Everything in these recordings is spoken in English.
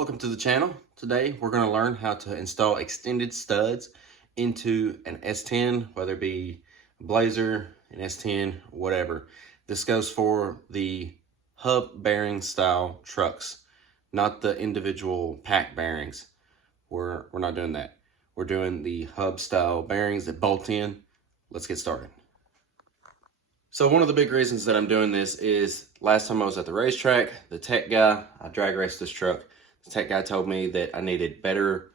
Welcome to the channel. Today we're going to learn how to install extended studs into an S10, whether it be a Blazer, an S10, whatever. This goes for the hub bearing style trucks, not the individual pack bearings. We're not doing that. We're doing the hub style bearings that bolt in. Let's get started. So one of the big reasons that I'm doing this is last time I was at the racetrack, the tech guy, I drag raced this truck. The tech guy told me that I needed better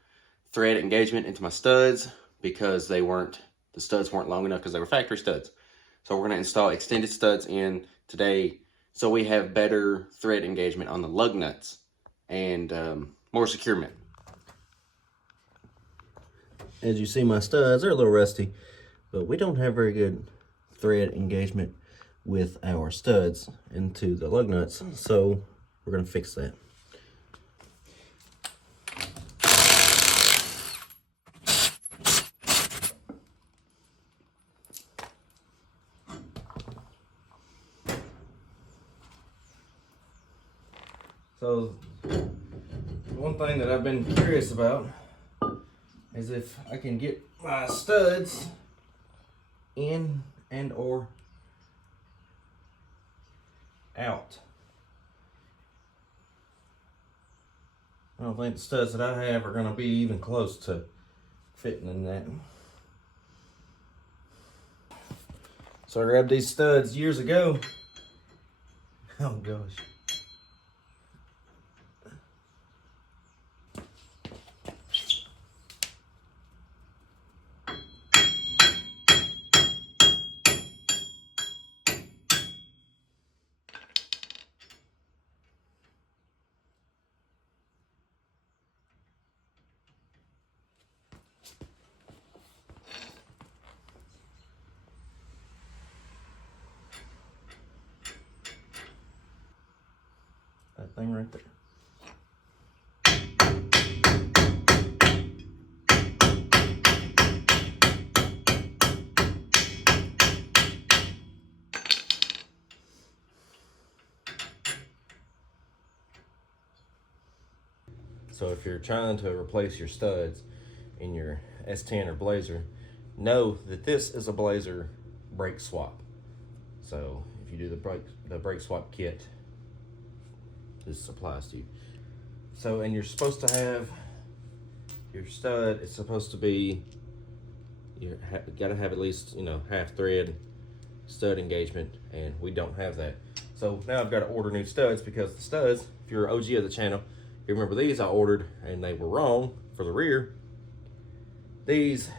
thread engagement into my studs because the studs weren't long enough because they were factory studs. So we're going to install extended studs in today so we have better thread engagement on the lug nuts and more securement. As you see, my studs are a little rusty, but we don't have very good thread engagement with our studs into the lug nuts, so we're going to fix that. So one thing that I've been curious about is if I can get my studs in and or out. I don't think the studs that I have are going to be even close to fitting in that. So I grabbed these studs years ago. Oh gosh. That thing right there. So if you're trying to replace your studs in your S10 or Blazer, know that this is a Blazer brake swap. So if you do the brake swap kit, this applies to you. So, and you're supposed to have your stud, it's supposed to be, you gotta have at least, half thread stud engagement, and we don't have that. So now I've got to order new studs, because the studs, if you're an OG of the channel, you remember these I ordered and they were wrong for the rear. These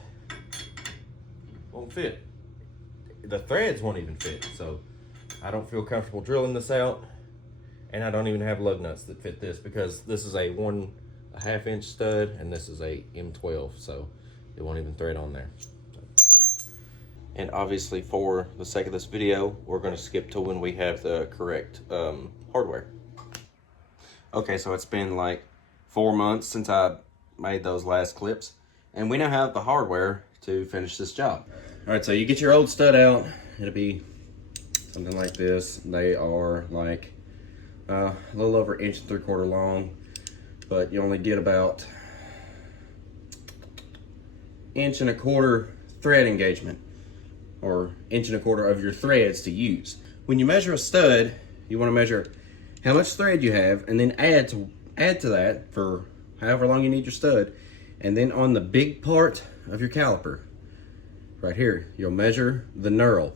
won't fit. The threads won't even fit. So I don't feel comfortable drilling this out. And I don't even have lug nuts that fit this, because this is a 1.5 inch stud and this is a M12, so it won't even thread on there. And obviously, for the sake of this video, we're going to skip to when we have the correct hardware. Okay, so it's been like 4 months since I made those last clips, and we now have the hardware to finish this job. All right, so you get your old stud out. It'll be something like this. They are like a little over 1.75 inches long, but you only get about 1.25 inch thread engagement, or 1.25 inch of your threads to use. When you measure a stud, you want to measure how much thread you have, and then add to that for however long you need your stud. And then on the big part of your caliper, right here, you'll measure the knurl.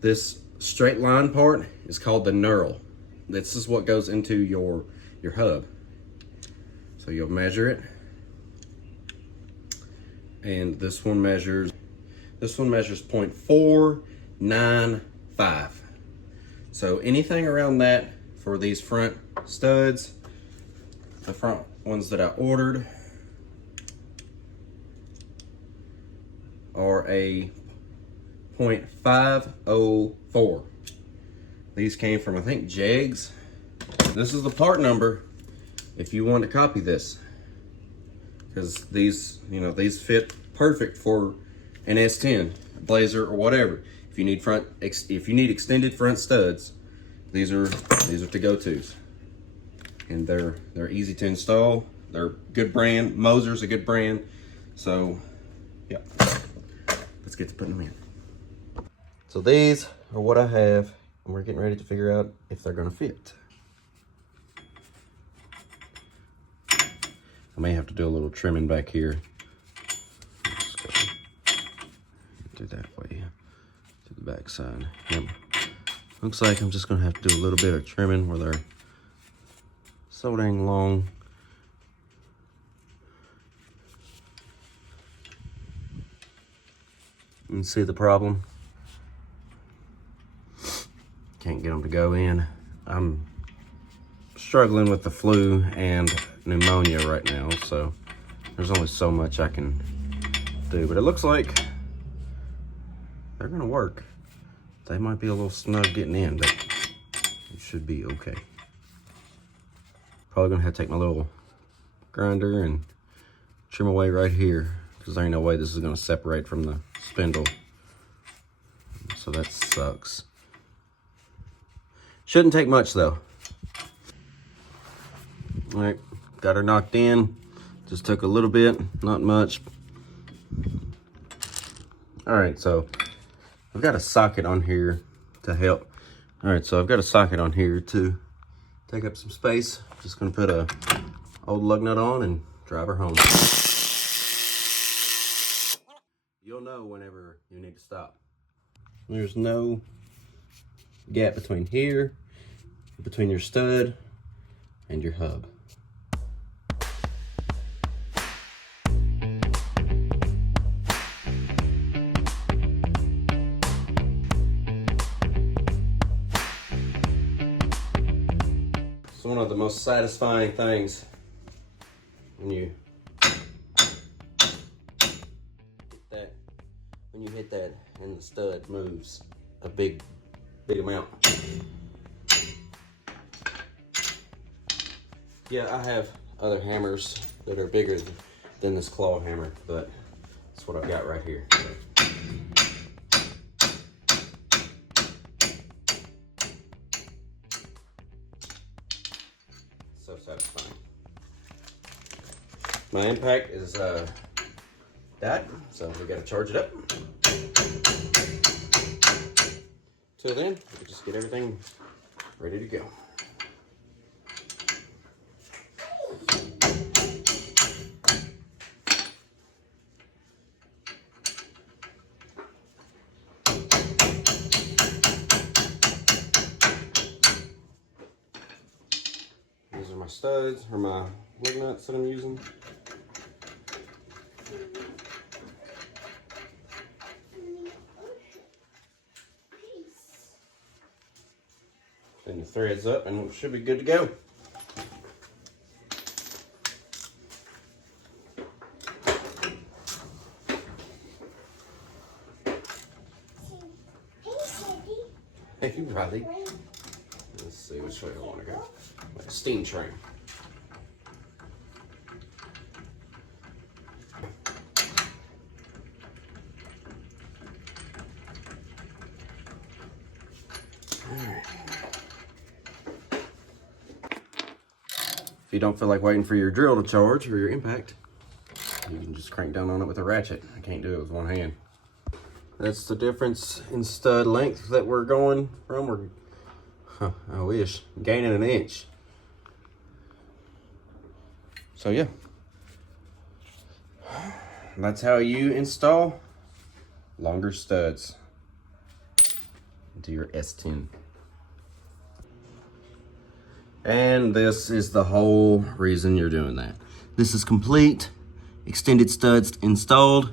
This straight line part is called the knurl. This is what goes into your hub. So you'll measure it, and this one measures 0.495. So anything around that for these front studs, the front ones that I ordered are a 0.504. These came from, I think, Jegs. This is the part number if you want to copy this, because these fit perfect for an S10, Blazer, or whatever. If you need extended front studs, these are the go-tos. and they're easy to install. They're good brand. Moser's a good brand. So yeah, let's get to putting them in. So these are what I have, and we're getting ready to figure out if they're gonna fit. I may have to do a little trimming back here. Do that way to the back side. Yep. Looks like I'm just gonna have to do a little bit of trimming where they're so dang long. You can see the problem. Can't get them to go in. I'm struggling with the flu and pneumonia right now, so there's only so much I can do, but it looks like they're gonna work. They might be a little snug getting in, but it should be okay. Probably gonna have to take my little grinder and trim away right here, because there ain't no way this is gonna separate from the spindle. So that sucks. Shouldn't take much though. All right, got her knocked in. Just took a little bit, not much. All right, so I've got a socket on here to help. All right, so I've got a socket on here to take up some space. Just gonna put a old lug nut on and drive her home. You'll know whenever you need to stop. There's no gap between here, between your stud and your hub. It's one of the most satisfying things when you hit that and the stud moves a big amount. Yeah, I have other hammers that are bigger than this claw hammer, but that's what I've got right here. So satisfying. My impact is that, so we gotta charge it up. Till then, we can just get everything ready to go. These are my studs, or my lug nuts that I'm using. Then the threads up and it should be good to go. Hey, Riley. Let's see which way I want to go. Like a steam train. If you don't feel like waiting for your drill to charge or your impact, you can just crank down on it with a ratchet. I can't do it with one hand. That's the difference in stud length that we're going from. I wish, gaining an inch. So yeah, that's how you install longer studs into your S10. And this is the whole reason you're doing that. This is complete, extended studs installed.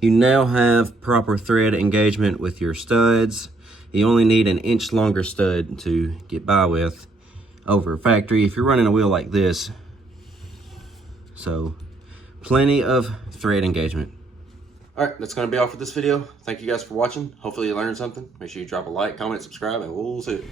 You now have proper thread engagement with your studs. You only need an inch longer stud to get by with over factory if you're running a wheel like this. So plenty of thread engagement. All right, that's gonna be all for this video. Thank you guys for watching. Hopefully you learned something. Make sure you drop a like, comment, subscribe, and we'll see you.